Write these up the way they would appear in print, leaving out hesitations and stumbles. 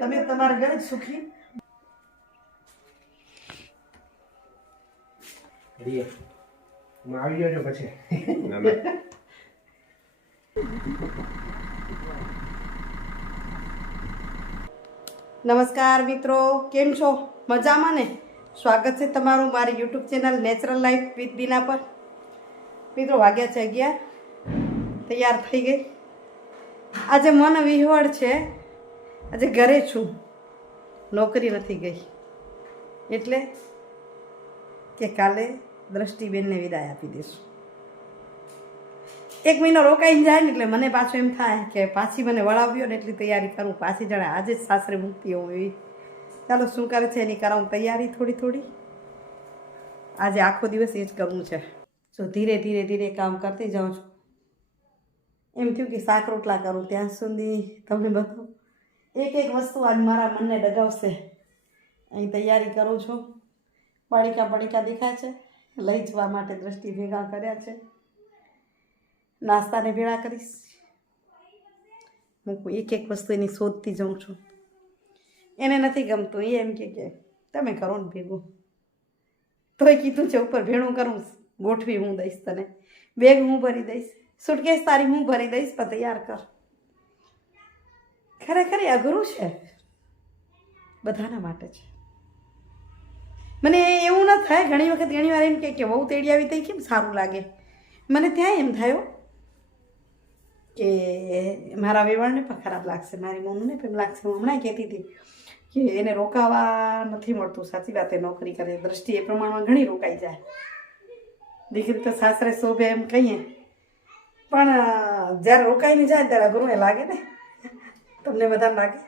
તમે તમારા ઘરે સુખી આવી ગયો પછી નમસ્કાર મિત્રો, કેમ છો? મજામાં ને? સ્વાગત છે તમારું મારી YouTube channel natural life with Bina પર. મિત્રો વાગ્યા છે 11, તૈયાર થઈ ગઈ. આજે મન વિહવળ છે, આજે ઘરે છું, નોકરી નથી ગઈ એટલે કે કાલે દ્રષ્ટિબેનને વિદાય આપી દઈશું. 1 મહિનો રોકાઈને જાય ને એટલે મને પાછું એમ થાય કે પાછી મને વળાવ્યો ને એટલી તૈયારી કરું, પાછી જાણે આજે જ સાસરે મૂકતી હોઉં એવી. ચાલો શું કરે છે એની કરાવું તૈયારી થોડી. આજે આખો દિવસ એ જ કરવું છે. જો ધીરે કામ કરતી જાઉં છું. એમ થયું કે શાક રોટલા કરું ત્યાં સુધી તમને બધું એક વસ્તુ આજ મારા મનને ડગાવશે. અહીં તૈયારી કરું છું. પડીકા દેખાય છે, લઈ જવા માટે દ્રષ્ટિ ભેગા કર્યા છે. નાસ્તાને ભેળા કરીશ. હું એક વસ્તુ એની શોધતી જાઉં છું. એને નથી ગમતું, એ એમ કે તમે કરો ને ભેગું. તોય કીધું છે ઉપર ભેણું કરું, ગોઠવી હું દઈશ તને, બેગ હું ભરી દઈશ, સુટકેસ તારી હું ભરી દઈશ, પણ તૈયાર કર. ખરેખર અઘરું છે, બધાના માટે છે. મને એવું ન થાય, ઘણી વાર એમ કે બહુ તેડી આવી તઈ કેમ સારું લાગે. મને ત્યાં એમ થયો કે મારા વેવાણને પણ ખરાબ લાગશે, મારી મમ્મીને પણ લાગશે. હું હમણાં કહેતી હતી કે એને રોકાવા નથી મળતું. સાચી વાત, એ નોકરી કરે, દ્રષ્ટિ એ પ્રમાણમાં ઘણી રોકાઈ જાય. દીકરી તો સાસરે શોભે એમ કહીએ, પણ જ્યારે રોકાઈને જાય ત્યારે અઘરું એ લાગે ને. તમને બધા લાગે?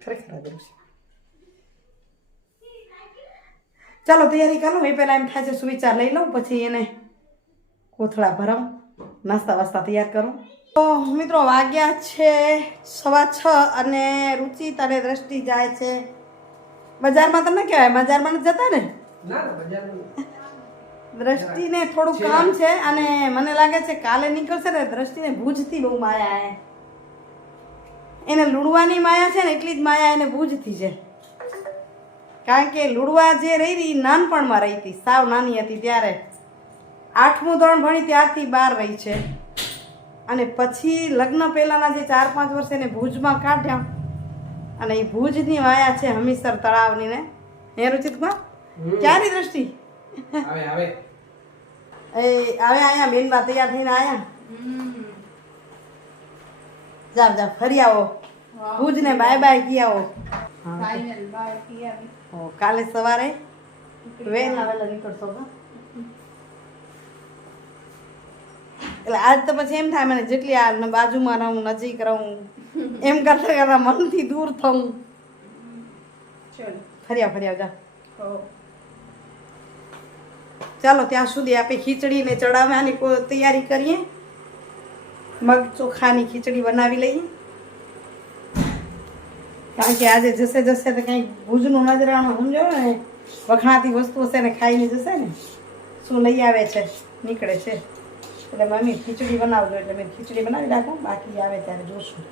ખરેખર અઘરું છે. ચાલો તૈયારી કરો. એ પહેલાં એમ થાય છે સુવિચાર લઈ લઉં, પછી એને કોથળા ભરાવું, નાસ્તા વાસ્તા તૈયાર કરું. તો મિત્રો વાગ્યા છે 6:15 અને રુચિ તને દ્રષ્ટિ જાય છે બજારમાં. તમને કહેવાય બજારમાં નથી જતા ને? દ્રષ્ટિને થોડું કામ છે અને મને લાગે છે કાલે નીકળશે ને. દ્રષ્ટિને ભુજથી બહુ માયા. એને લુડવાની માયા છે ને એટલી જ માયા એને ભુજથી છે. કારણ કે લુડવા જે રહી નાનપણમાં રહી હતી, સાવ નાની હતી ત્યારે. 8મું ધોરણ ભણી ત્યારથી બહાર રહી છે. અને પછી લગ્ન પહેલાંના જે 4-5 વર્ષ એને ભુજમાં કાઢ્યા. અને એ ભુજની માયા છે હમીસર તળાવની ને. હે રુચિતમાં ક્યાંની દ્રષ્ટિ આવે અહીંયા બેનબા તૈયાર થઈને આયા. જાવ ફરી આવો, ભુજને બાય કી આવો. કાલે સવારે વહેલા નીકળશો. એટલે આજ તો પછી એમ થાય મને જેટલી આ બાજુમાં રહું, નજીક રહું, એમ કરતા મનથી દૂર થવું. ફરી આવ જા. ચાલો ત્યાં સુધી આપણે ખીચડીને ચડાવવાની તૈયારી કરીએ. મગ ચોખાની ખીચડી બનાવી લઈએ. કારણ કે આજે જશે તો કંઈક ભુજનું નજરાણું સમજો ને, વખણાતી વસ્તુ હશે ને ખાઈને જશે ને. શું લઈ આવે છે નીકળે છે. એટલે મમ્મી ખીચડી બનાવજો, એટલે મેં ખીચડી બનાવી રાખું, બાકી આવે ત્યારે જોશું.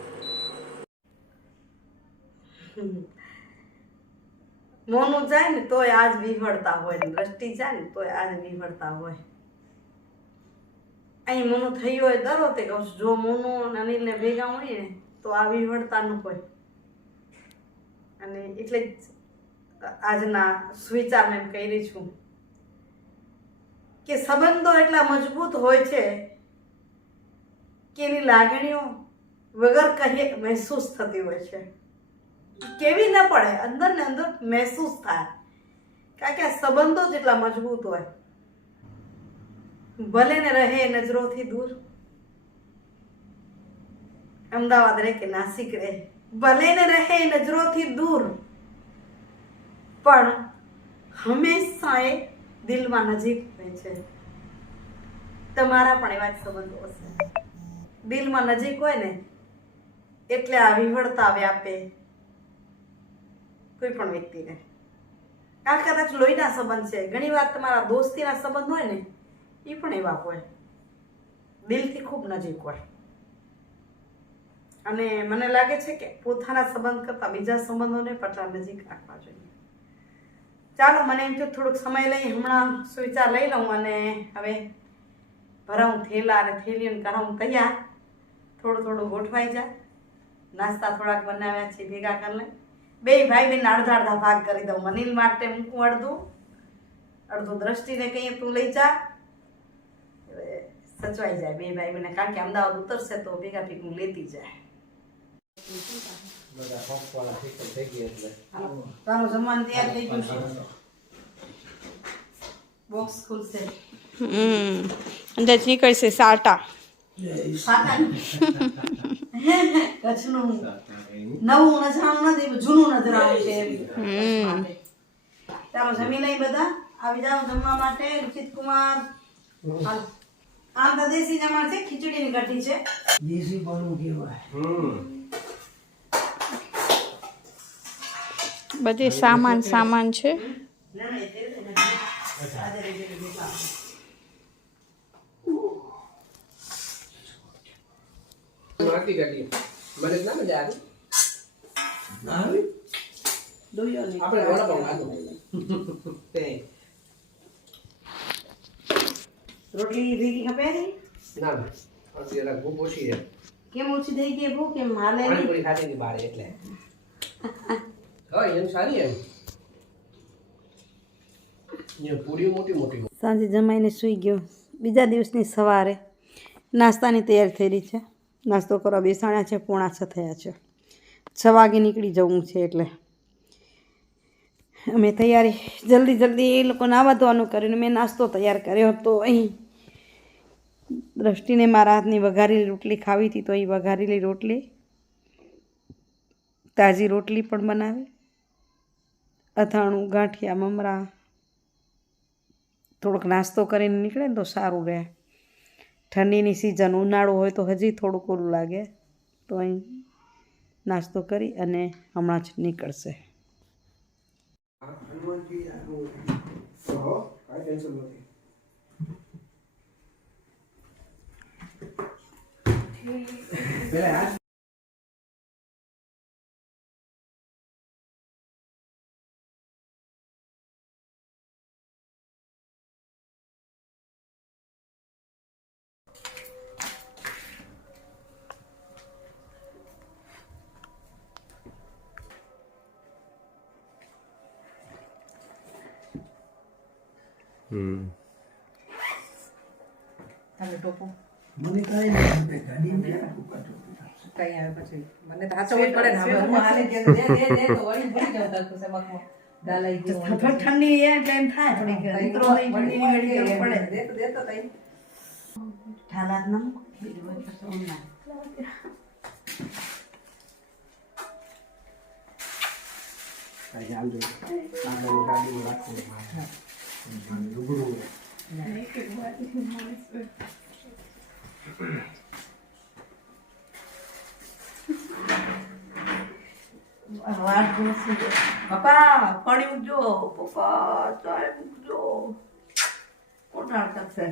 મોનું જાય ને તોય આજ વિહળતા હોય, દ્રષ્ટિ જાય ને તોય આજ વિહળતા હોય. અહીં મોનું થઈ હોય દરો તે કહું છું, જો મોનું અને અનિલને ભેગા હોય ને તો આ વિહળતા ન હોય. અને એટલે જ આજના સુવિચાર મેં કહી રહી છું કે સંબંધો એટલા મજબૂત હોય છે કે એની લાગણીઓ વગર કહે મહેસૂસ થતી હોય છે. કેવી ન પડે, અંદર ને અંદર મહેસૂસ થાય. કારણ કે આ સંબંધો જેટલા મજબૂત હોય. ભલે ને રહે નજરોથી દૂર, અમદાવાદ રહે કે નાસિક રહે, ભલે ને રહે નજરોથી દૂર, પણ હંમેશા એ દિલમાં નજીક હોય છે. તમારા પણ એવા જ સંબંધો હશે. દિલમાં નજીક હોય ને એટલે આ વિહળતા વ્યાપે કોઈ પણ વ્યક્તિને. આ કદાચ લોહીના સંબંધ છે. ઘણી વાર તમારા દોસ્તીના સંબંધ હોય ને એ પણ એવા હોય, દિલથી ખૂબ નજીક હોય. અને મને લાગે છે કે પોતાના સંબંધ કરતાં બીજા સંબંધોને પણ નજીક રાખવા જોઈએ. ચાલો, મને એમ તો થોડોક સમય લઈ હમણાં સુવિચાર લઈ લઉં અને હવે ભરાવું થેલા અને થેલીને કરાવું તૈયાર. થોડું ગોઠવાઈ જાય. નાસ્તા થોડાક બનાવ્યા છે, ભેગા કરી લઈ. બે ભાઈ બેન અડધા અડધા ભાગ કરી દઉં. અનિલ માટે મૂકું અડધું દ્રષ્ટિને કહીએ તું લઈ જા. સચવાઈ જાય બે ભાઈ બેને, કારણ કે અમદાવાદ ઉતરશે તો ભેગા ભેગું લેતી જાય. તારું જમવાનું તૈયાર થઈ ગયું છે. બોક્સ ખુલશે. અંદર નીકળશે સાટા. કચ્છનું નવું નજરાણું નથી, જૂનું નજરાણું છે. ચાલો જમી લઈ બધા. આવી જાઓ જમવા માટે. રુચિત કુમાર, આમ તો દેશી જમણ છે, ખીચડીની કઢી છે. દેશી બનવું કેવાય. બધી સામાન છે. રોટલી ભેગી ખપે નહીં? કેમ ઓછી થઈ ગઈ ભૂખ? કેમ હાલે સાંજે જમાઈને સૂઈ ગયો. બીજા દિવસની સવારે નાસ્તાની તૈયારી થઈ રહી છે. નાસ્તો કરવા બેસાડ્યા છે. 5:45 થયા છે. 6 વાગે નીકળી જવું છે એટલે અમે તૈયારી જલ્દી એ લોકો નાવા ધોવાનું કરીને મેં નાસ્તો તૈયાર કર્યો હતો. અહીં દ્રષ્ટિને મારા હાથની વઘારેલી રોટલી ખાવી હતી, તો એ વઘારેલી રોટલી, તાજી રોટલી પણ બનાવી, અથાણું, ગાંઠિયા, મમરા, થોડોક નાસ્તો કરીને નીકળે ને તો સારું રહે. ઠંડીની સિઝન, ઉનાળો હોય તો હજી થોડુંક ઓલું લાગે. તો અહીં નાસ્તો કરી અને હમણાં જ નીકળશે. તમે ટોપો મને કઈ નહીં ગાડી કઈ આવે પછી મને તો હાચો પડે ને. હવે હું હાલે દે તો વળી ભૂલી જાવ તો સબકમાં દાલાઈ ગયો. ઠંડી એ ટાઈમ થાય થોડી મિત્રો નહીં ઠંડી ઘડી પડે. દે તો તઈ ઠાલા ન બીજું હોય તો સોના કઈ હાલ જો આગળ ગાડી રાખો. રૂબરૂ પપ્પા પાણી મૂકજો, પપ્પા ચાય મૂકજો. કોણ હાથ કરશે?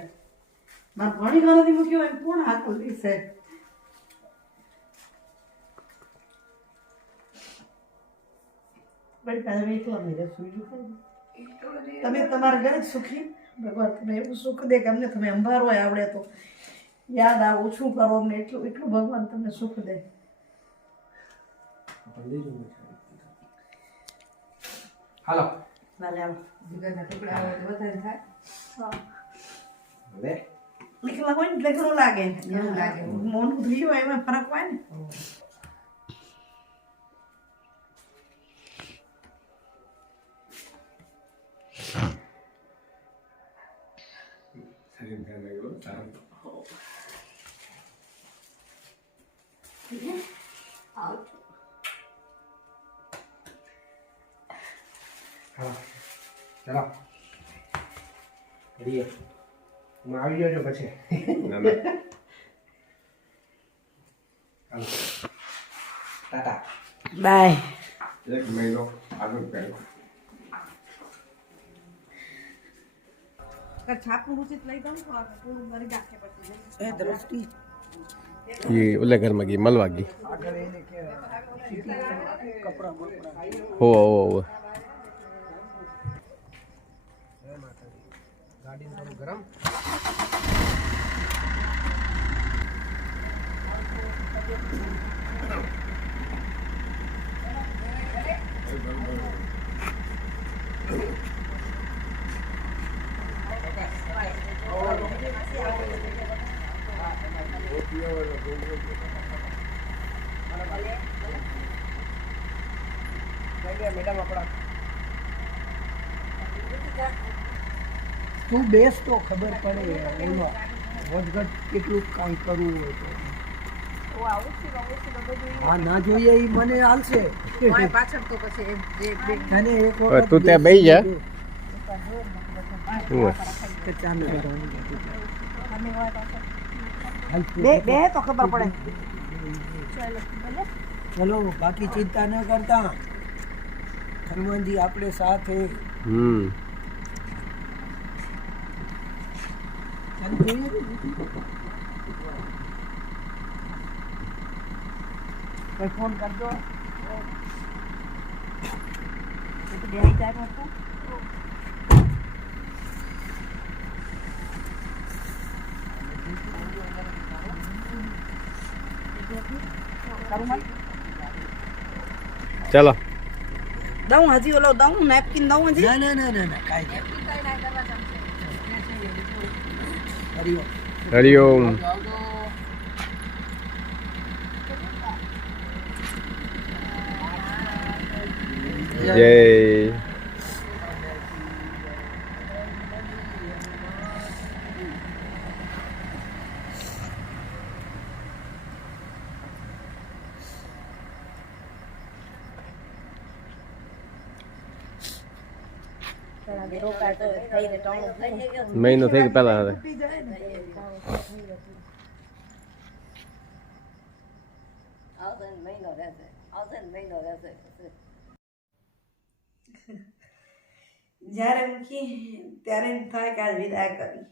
મારે પાણી નથી મૂક્યું હોય કોણ હાથ કરશે? તમે તમારા ઘરે જ સુખી ભગવાન. તમે એવું સુખ દે કે અમને તમે અંભારો આવડે તો યાદ આવે, ઓછું કરો અમને, એટલું ભગવાન તમને સુખ દે. હાલો જીગરના ટુકડા હોય તો વધારે થાય. નીકળવા હોય ને એટલે ઘણું લાગે. મોનું થયું હોય એમાં ફરક હોય ને. ચાલો હું આવી જાઉં પછી. ટાટા બાય. એક મહિનો આગળ કર્યો. છાપું ઉચિત લઈ દઉં થોડું મારી ગાંઠે પછી એ દ્રષ્ટિ ये ओले घर में गई मलवा गई આગળ એને કહેવાય કપડા બપડા हो ગાડી થોડું ગરમ મેડમ આપણા તું બેસ તો ખબર પડે એમાં વધઘટ કેટલું કાંઈ કરવું હોય તો હા ના જોઈએ એ મને હાલશે પાછળ તો પછી તને એક તું ત્યાં બેસી જા. કે ચાલુ કરવાનું બે તો ખબર પડે ચલો બાકી ચિંતા ન કરતા હનુમાનજી આપણે સાથે ચાલુ જોઈએ ને? કોઈ ફોન કરજો चलो દઉં હજી ઓલો દઉં નેપકિન દઉં હજી ના ના ના ના ના કાંઈ નહીં હરિઓમ हरिओम जय महीनो थे कि पहला है જ્યારે મૂકી ત્યારે એમ થાય કે આજ વિદાય કરી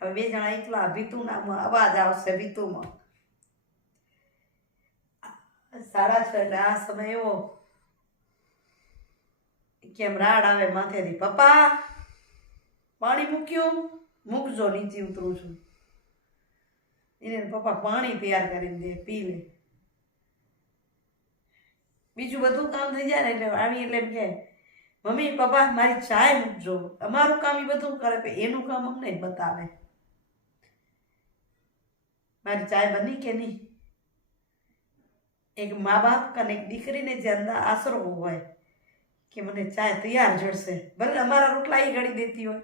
હવે બે જણા એકલા ભીતુના અવાજ આવશે ભીતુમાં 6:30 એટલે આ સમય એવો કેમ રાડ આવે માથેથી પપ્પા પાણી મૂક્યું મૂકજો નીચે ઉતરું છું એને પપ્પા પાણી તૈયાર કરીને દે પી લે બીજું બધું કામ થઈ જાય ને એટલે આવી એટલે એમ કે મમ્મી પપ્પા મારી ચાય મૂકજો અમારું કામ એ બધું કરે પણ એનું કામ અમને જ બતાવે મારી ચાય બની કે નહીં એક મા બાપ અને એક દીકરીને જે અંદર આશરો હોય કે મને ચાય તૈયાર જડશે ભલે અમારા રોટલા એ ગળી દેતી હોય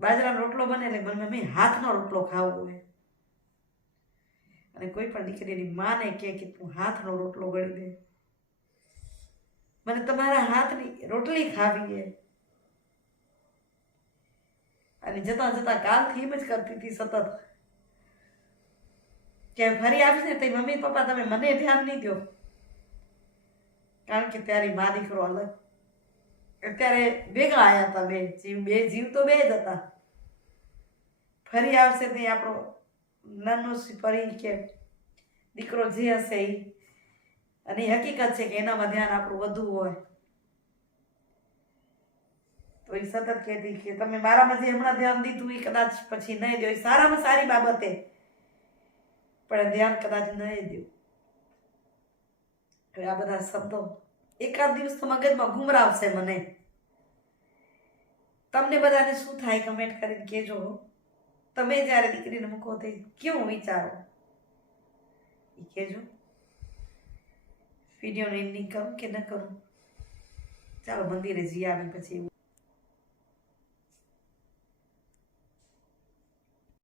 બાજરાનો રોટલો બને એટલે મને મમ્મી હાથનો રોટલો ખાવો હોય અને કોઈ પણ દીકરીની માને કે તું હાથનો રોટલો ગળી દે મને તમારા હાથની રોટલી ખાવી છે અને જતા જતા કાલથી એમ જ કરતી હતી સતત કે ફરી આવીશ ને તો મમ્મી પપ્પા તમે મને ધ્યાન નહીં દો કારણ કે ત્યારે મા દીકરો અલગ અત્યારે ભેગા આવ્યા હતા બે જીવ તો બે જ હતા ફરી આવશે તે આપણો નાનો ફરી કે દીકરો જે હશે એ અને એ હકીકત છે કે એનામાં ધ્યાન આપણું વધુ હોય તો એ સતત કહેતી કે તમે મારામાં જે હમણાં ધ્યાન દીધું એ કદાચ પછી નહીં દો એ સારામાં સારી બાબતે પણ ધ્યાન કદાચ નહીં દો હવે આ બધા શબ્દો એકાદ દિવસ તો મગજમાં ઘુમરાવશે મને તમને બધાને શું થાય કમેન્ટ કરીને કહેજો તમે જ્યારે દીકરીને મૂકો તે કેવું વિચારો એ કહેજો વિડીયોને એન્ડિંગ કરું કે ન કરું ચાલો મંદિરે જઈ આવી પછી